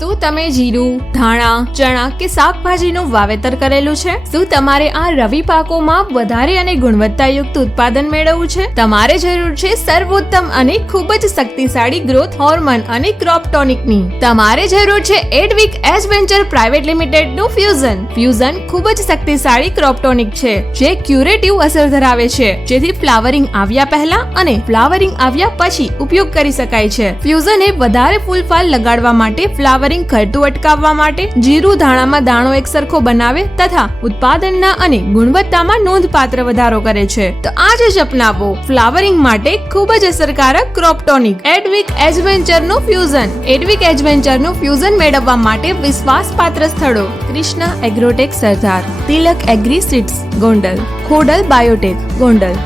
શું તમે જીરું, ધાણા, ચણા કે શાકભાજીનું વાવેતર કરેલું છે? શું તમારે આ રવિ પાકોમાં વધારે અને ગુણવત્તાયુક્ત ઉત્પાદન મેળવવું છે? તમારે જરૂર છે સર્વોત્તમ અને ખૂબ જ શક્તિશાળી ગ્રોથ હોર્મોન અને ક્રોપ ટોનિકની. તમારે જરૂર છે એડવિક એડવેન્ચર પ્રાઇવેટ લિમિટેડ નું ફ્યુઝન. ફ્યુઝન ખૂબ જ શક્તિશાળી ક્રોપ ટોનિક છે જે ક્યુરેટિવ અસર ધરાવે છે, જેથી ફ્લાવરિંગ આવ્યા પહેલા અને ફ્લાવરિંગ આવ્યા પછી ઉપયોગ કરી શકાય છે. ફ્યુઝન એ વધારે ફૂલફાલ લગાડવા માટે, ફ્લાવરિંગ ઘટતું અટકાવવા માટે, જીરું ધાણામાં દાણો એક સરખો બનાવે તથા ઉત્પાદનના અને ગુણવત્તામાં નોંધપાત્ર વધારો કરે છે. તો આજે જ અપનાવો ફ્લાવરિંગ માટે ખૂબ જ અસરકારક ક્રોપ ટોનિક એડવિક એડવેન્ચર નું ફ્યુઝન. એડવિક એડવેન્ચર નું ફ્યુઝન મેળવવા માટે વિશ્વાસપાત્ર સ્થળો: Krishna agrotech Sardar, Tilak agri seeds Gondal, Khodal biotech Gondal.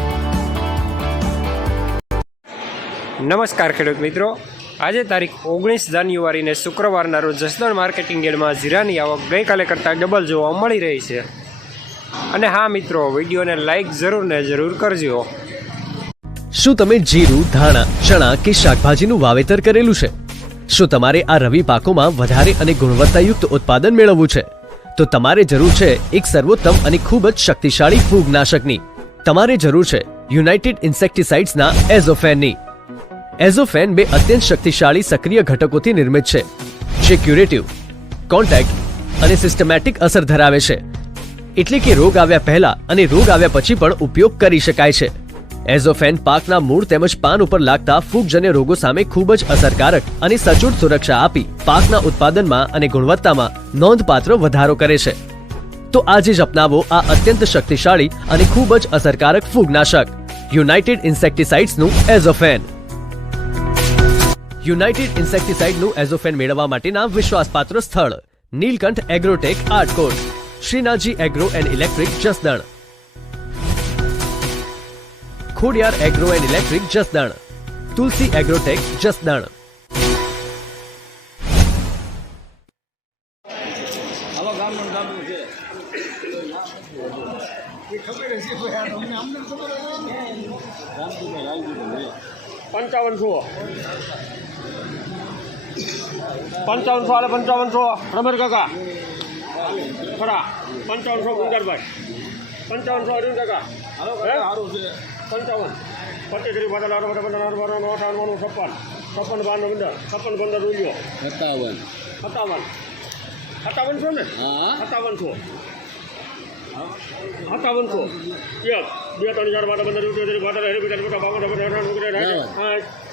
નમસ્કાર ખેડૂત મિત્રો, આજે તારીખ 19 જાન્યુઆરીને શુક્રવારના રોજ જસદણ માર્કેટિંગ યાર્ડમાં જીરાની આવક ગઈકાલે કરતાં ડબલ જોવા મળી રહી છે. અને હા મિત્રો, વિડીયોને લાઈક જરૂર કરજો. શું તમે જીરું, ધાણા, ચણા કે શાકભાજીનું વાવેતર કરેલું છે? શું તમારે આ રવિ પાકોમાં વધારે અને ગુણવત્તાયુક્ત ઉત્પાદન મેળવવું છે? તો તમારે જરૂર છે એક સર્વોત્તમ અને ખૂબ જ શક્તિશાળી ફૂગનાશકની. તમારે જરૂર છે યુનાઇટેડ ઇન્સેક્ટિસાઇડ્સના એઝોફેનની. એઝોફેન બે અત્યંત શક્તિશાળી સક્રિય ઘટકોથી નિર્મિત છે, જે ક્યુરેટિવ, કોન્ટેક્ટ અને સિસ્ટમેટિક અસર ધરાવે છે. એટલે કે રોગ આવ્યા પહેલા અને રોગ આવ્યા પછી પણ ઉપયોગ કરી શકાય છે. એઝોફેન પાકના મૂળ તેમજ પાન ઉપર લાગતા ફૂગજન્ય રોગો સામે ખૂબ જ અસરકારક અને સચોટ સુરક્ષા આપી પાકના ઉત્પાદનમાં અને ગુણવત્તામાં નોંધપાત્ર વધારો કરે છે. તો આજે જ અપનાવો આ અત્યંત શક્તિશાળી અને ખૂબ જ અસરકારક ફૂગનાશક યુનાઇટેડ ઇન્સેક્ટિસાઇડ્સનું એઝોફેન. યુનાઇટેડ ઇન્સેક્ટિસાઇડનું એઝોફેન મેળવવા માટેના વિશ્વાસપાત્ર સ્થળ: Neelkanth agrotech Atkot, Shrinathji agro and electric Jasdan, Khodiyar agro and electric Jasdan, Tulsi agrotech Jasdan. પંચાવનસો આલે 5500 રમેશ કાકા ખરા 5500 ગુંજારભાઈ 5500 અર્જુન કાકા સારું છે 55 પચીસ બાદલ 58 56 બાર નંબર 56 15 રૂપિયો 57 ને 5700 એક 2 3 4 15 રૂપિયો બાદલ હેરી બીજા મોટા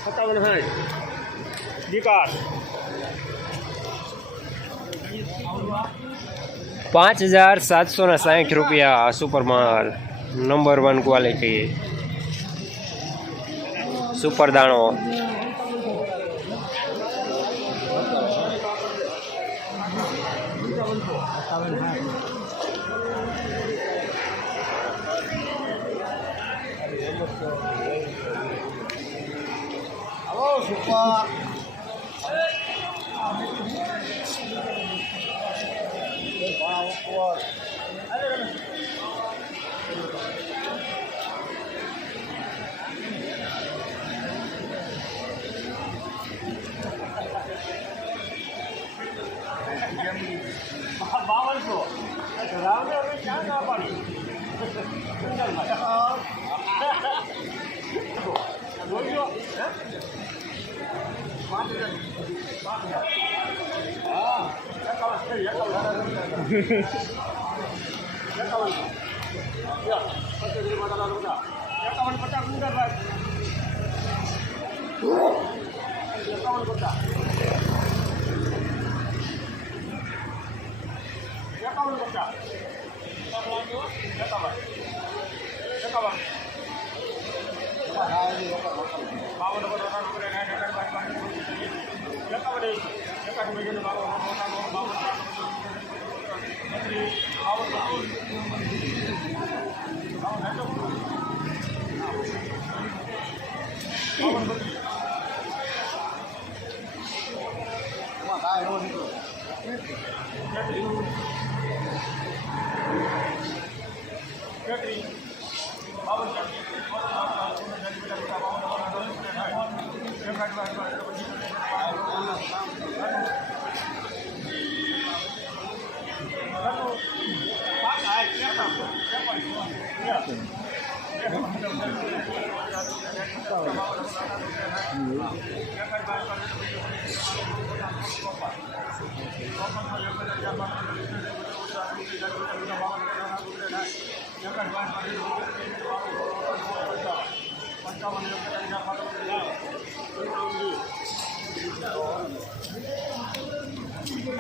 57 વિકાસ 5760 રૂપિયા સુપરમાલ નંબર 1 ક્વોલિટી સુપર દાણો.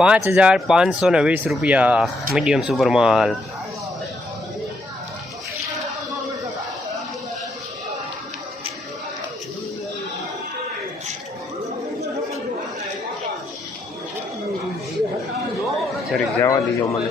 ₹5,520 મીડિયમ સુપર માલ. જરીક જવા દીજો મને.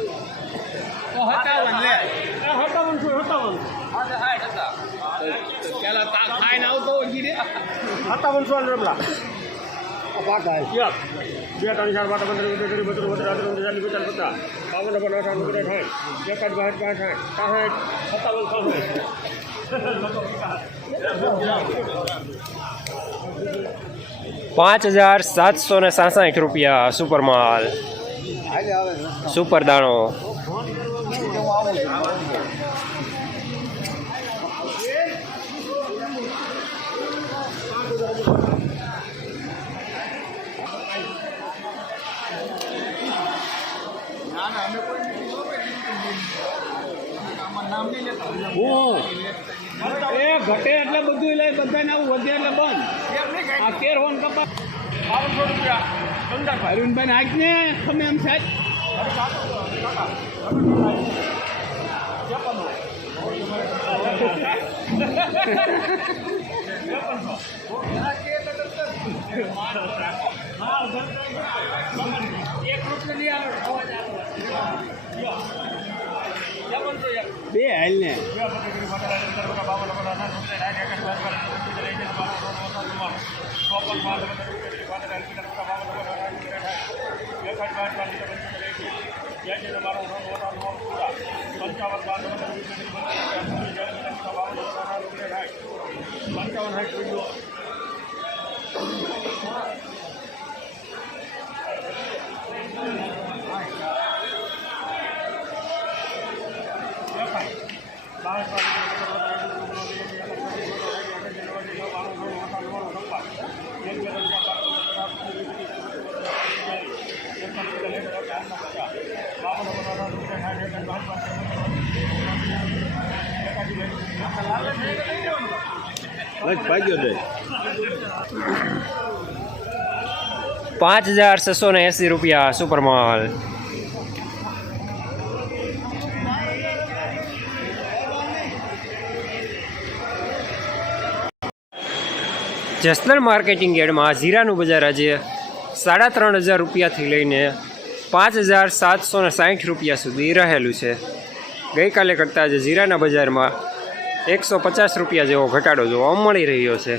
₹5,760 સુપર માલ. સુપર દાણો. ઘટે એટલે બધું લઈ બધાને આવું વધે એટલે બંધ. આ કેર હોન કપા અરુણભાઈ આજ ને તમે એમ સાહેબ બે હાલ ને ₹5,680 સુપર માલ. જસદણ માર્કેટિંગ યાર્ડમાં જીરાનું બજાર આજે ₹3,500 લઈને ₹5,760 સુધી રહેલું છે. ગઈકાલે કરતાં આજે જીરાના બજારમાં ₹150 જેવો ઘટાડો જોવા મળી રહ્યો છે.